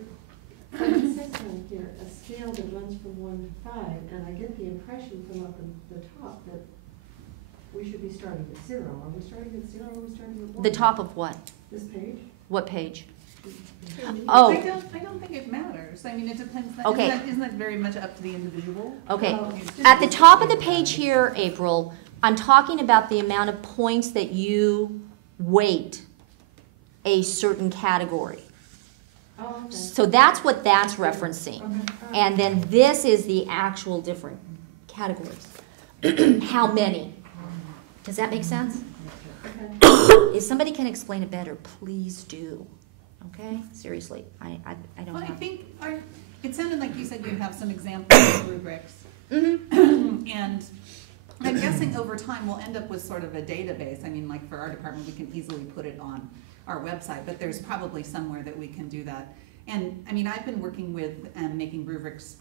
it says on here a scale that runs from 1 to 5, and I get the impression from up in the top that we should be starting at 0. Are we starting at 0 or are we starting at 1? The top of what? This page. What page? Oh. I don't think it matters. I mean, it depends. Okay. Isn't that very much up to the individual? Okay, Well, at the top of the page here, April, I'm talking about the amount of points that you weight a certain category. Oh, okay. So that's what that's referencing. Okay. And then this is the actual different categories. How many? Does that make sense? Okay. If somebody can explain it better, please do. Okay? Seriously, I don't Well, I have. think it sounded like you said you have some examples of rubrics. Mhm. And I'm guessing over time we'll end up with sort of a database. I mean, like for our department, we can easily put it on our website, but there's probably somewhere that we can do that. And I mean, I've been working with making rubrics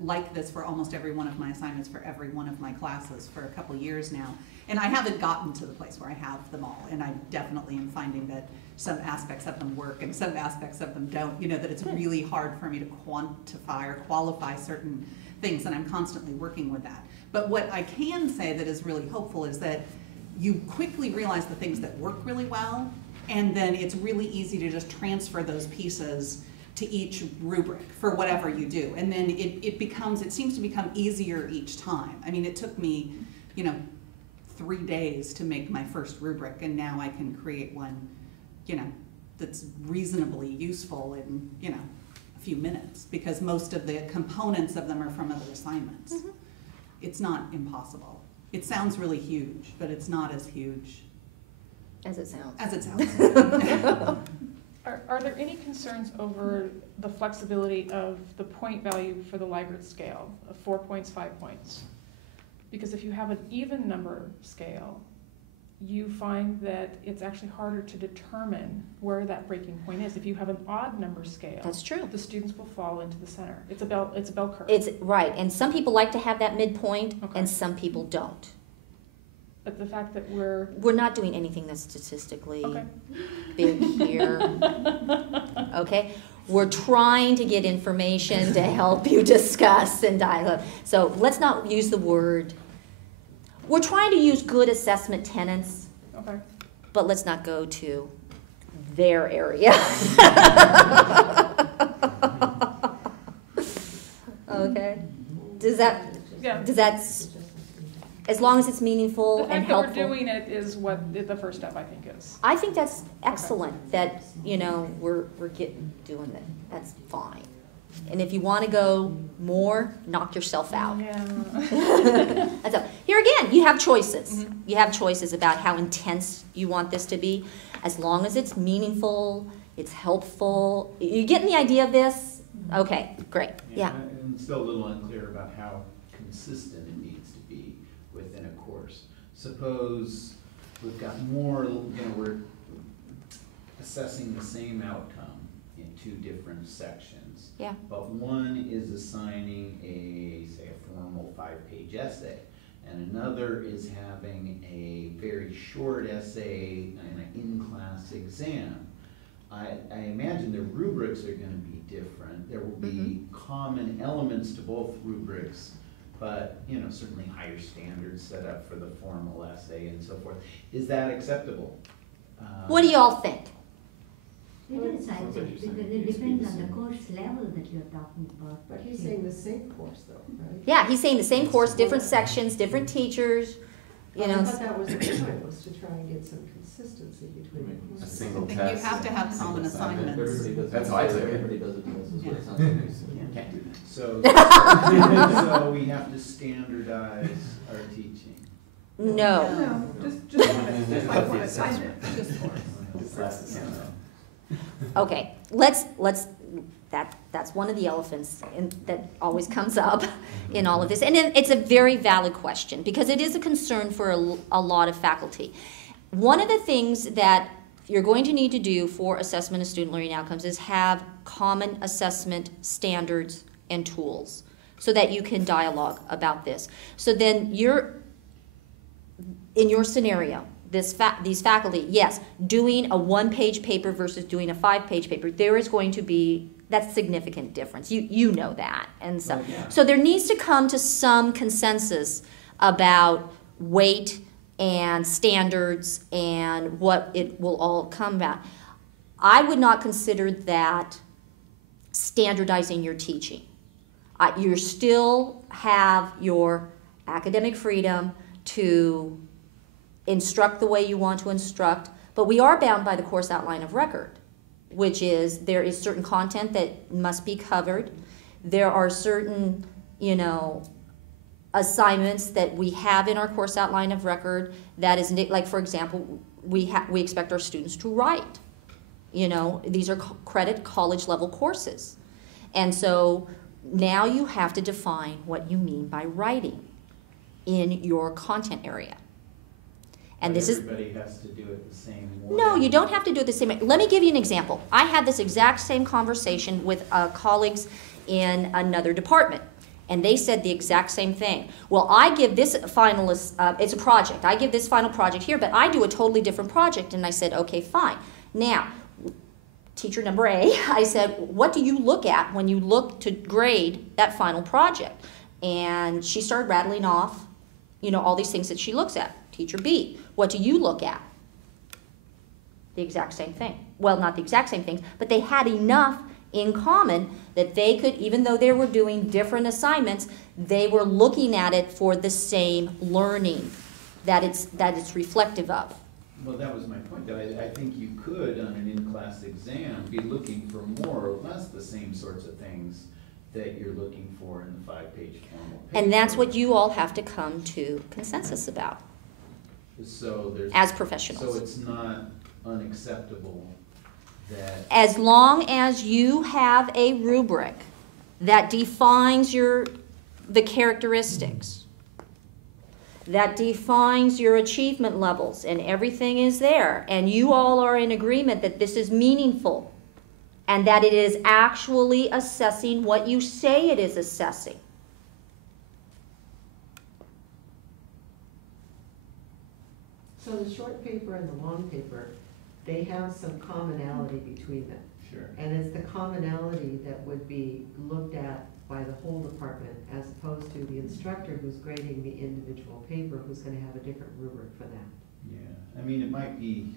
like this for almost every one of my assignments for every one of my classes for a couple years now. And I haven't gotten to the place where I have them all. And I definitely am finding that some aspects of them work and some aspects of them don't. You know, that it's really hard for me to quantify or qualify certain things, and I'm constantly working with that. But what I can say that is really hopeful is that you quickly realize the things that work really well, and then it's really easy to just transfer those pieces to each rubric for whatever you do. And then it seems to become easier each time. I mean, it took me, 3 days to make my first rubric, and now I can create one, that's reasonably useful in, a few minutes, because most of the components of them are from other assignments. Mhm. It's not impossible. It sounds really huge, but it's not as huge As it sounds. as it sounds. Are there any concerns over the flexibility of the point value for the Likert scale of 4 points, 5 points? Because if you have an even number scale, you find that it's actually harder to determine where that breaking point is. If you have an odd number scale, That's true. the students will fall into the center. It's a bell curve. It's right, and some people like to have that midpoint, Okay. and some people don't. But the fact that we're We're not doing anything that's statistically okay. big here. Okay? We're trying to get information to help you discuss and dialogue. So let's not use the word. We're trying to use good assessment tenets, Okay. but let's not go to their area. Okay? Does that, Yeah. as long as it's meaningful The and fact that helpful? we're doing it is what the first step, I think, is. I think that's excellent, that, we're doing it. That's fine. And if you want to go more, knock yourself out. Yeah. That's all. Here again, you have choices. Mhm. You have choices about how intense you want this to be. As long as it's meaningful, it's helpful. You getting the idea of this? Okay, great. Yeah. And it's still a little unclear about how consistent it needs to be within a course. Suppose we've got more, we're assessing the same outcome in 2 different sections. Yeah. But one is assigning say a formal 5-page essay, and another is having a very short essay and an in-class exam. I imagine the rubrics are gonna be different. There will be common elements to both rubrics, but, certainly higher standards set up for the formal essay and so forth. Is that acceptable? What do y'all think? It is, I Sounds think, interesting. because it depends on the course level that you're talking about. But he's saying the same course though, right? Yeah, he's saying the same course, different sections, different teachers, I thought that was the point, was to try and get some consistency between the A courses. single I think test. you have to have a single common assignment. assignments. That's how I took it. Everybody does it, this is what it sounds like. Can't do that. So we have to standardize our teaching. No. No, just like one assignment. It's less than that. Okay, that's one of the elephants that always comes up in all of this. And it's a very valid question because it is a concern for a lot of faculty. One of the things that you're going to need to do for assessment of student learning outcomes is have common assessment standards and tools so that you can dialogue about this. So then in your scenario, these faculty, yes, doing a 1-page paper versus doing a 5-page paper, there is going to be that significant difference. You know that. And so, so there needs to come to some consensus about weight and standards and what it will all come about. I would not consider that standardizing your teaching. You still have your academic freedom to instruct the way you want to instruct, but we are bound by the course outline of record, which is there is certain content that must be covered. There are certain, assignments that we have in our course outline of record that is, like, for example, we expect our students to write. These are credit college level courses. And so now you have to define what you mean by writing in your content area. And But this is... everybody has to do it the same way. No, you don't have to do it the same way. Let me give you an example. I had this exact same conversation with colleagues in another department. And they said the exact same thing. Well, I give this finalist, it's a project. I give this final project here, but I do a totally different project. And I said, okay, fine. Now, teacher number A, I said, what do you look at when you look to grade that final project? And she started rattling off, all these things that she looks at. Teacher B, what do you look at? The exact same thing. Well, not the exact same things, but they had enough in common that they could, even though they were doing different assignments, they were looking at it for the same learning that it's reflective of. Well, that was my point, that I think you could, on an in-class exam, be looking for more or less the same sorts of things that you're looking for in the 5-page formal paper. And that's what you all have to come to consensus about So there's... as professionals. So it's not unacceptable that... As long as you have a rubric that defines the characteristics, that defines your achievement levels, and everything is there, and you all are in agreement that this is meaningful, and that it is actually assessing what you say it is assessing. So the short paper and the long paper, they have some commonality between them. Sure. And it's the commonality that would be looked at by the whole department, as opposed to the instructor who's grading the individual paper, who's gonna have a different rubric for that. Yeah, I mean, it might be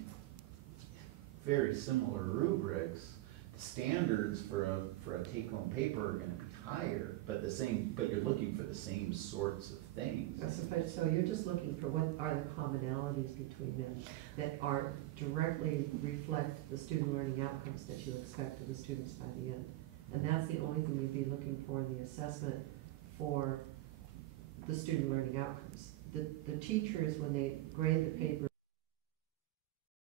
very similar rubrics. The standards for a take-home paper are gonna be higher, but you're looking for the same sorts of things. So you're just looking for what are the commonalities between them that are directly reflect the student learning outcomes that you expect of the students by the end. And that's the only thing you'd be looking for in the assessment for the student learning outcomes. The teachers, when they grade the paper,